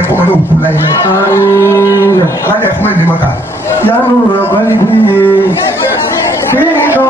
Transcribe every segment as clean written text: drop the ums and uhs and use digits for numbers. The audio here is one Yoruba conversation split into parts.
jẹ́ kó ló kú láyé alájà fún ẹ̀mí mọ́ta. yàrá rẹ̀ báyìí bí kí n lọ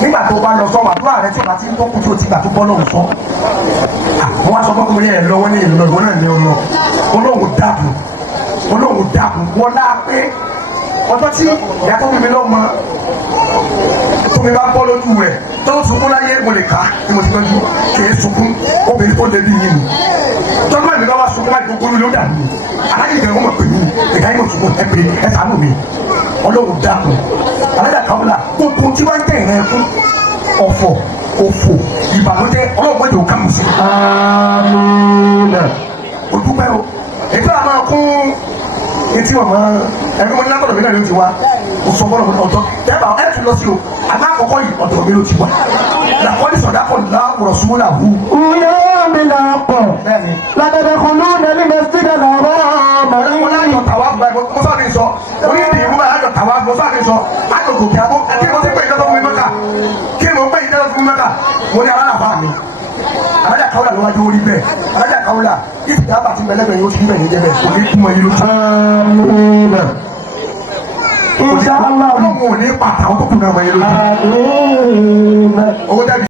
nígbà tó bá lọ sọ́wọ́ àdúrà rẹ tí o bá ti ń tó kú tí o ti gbà tó bọ́ lọ́wọ́ sọ. àwọn aṣọ fún mi ẹ̀ lọ́wọ́ ní ìlú ìwọ náà ní ọlọ́ olóhùn dàbò wọ́n láà pé ọjọ́ tí ìyá tó mímí lọ́mọ tó mi bá bọ́ lójú rẹ̀ tó ń sunkún láyé mo lè kà á tí mo ti tọ́jú kì í sunkún obìnrin tó débi yìí ni tọ́jú ẹ̀mí bá wá sunkún láti gbogbo ló dà mí aláyé ìgbẹ́ wọn mọ̀ pé yìí ìgbà yìí mo sunkún ẹ pé ẹ sànú mi ọlọ́run dàbò alájà kàwọ́là gbogbo tí wọ́n ń tẹ̀ ìrìn ẹ̀kún ọ̀fọ̀ òfò ìbànújẹ́ ọlọ́run jẹ́ òkà mùsùn. o dúpẹ́ o ètò àmọ́ kún etí ọmọ ẹgbẹ́ mọ́ ní lábọ̀dọ̀ mi náà ló ti wá o sọ fọ́nà ọ̀dọ́ tẹ́bà ẹ̀ tún lọ sí o àmọ́ àkọ́kọ́ yìí ọ̀dọ̀ mi ló ti wá làkọ́ni sọ̀dá kọ́ láwùrọ̀ súnmọ́ làwù. Uyọ́ mi là pọ̀ ládàdà kan ló ń ẹni mẹ́sídà làwọn ọmọ rẹ̀. wọ́n láyọ̀ tàwa gba ẹ̀kọ́ mọ́sáàdì sọ orí ìdí ìmú ayọ̀ tàwa mọ́sáàdì sọ àgbègbè kí a bọ́ kí mo ti pè ìjọba fún mi mọ́ta kí mo pè ìjọba fún mi mọ́ta mo ní aláàbá mi alájà kawula ló wájú orí bẹ́ẹ̀ alájà kawula ìsì dábà tí mẹlẹ́bẹ̀ẹ́ yóò ti bẹ̀ ní jẹ́bẹ̀ kò ní kúmọ̀ yìí ló ti. Inshallah ọlọ́run ò ní pàtàkùn tó kù náà mọ̀ yìí ló ti.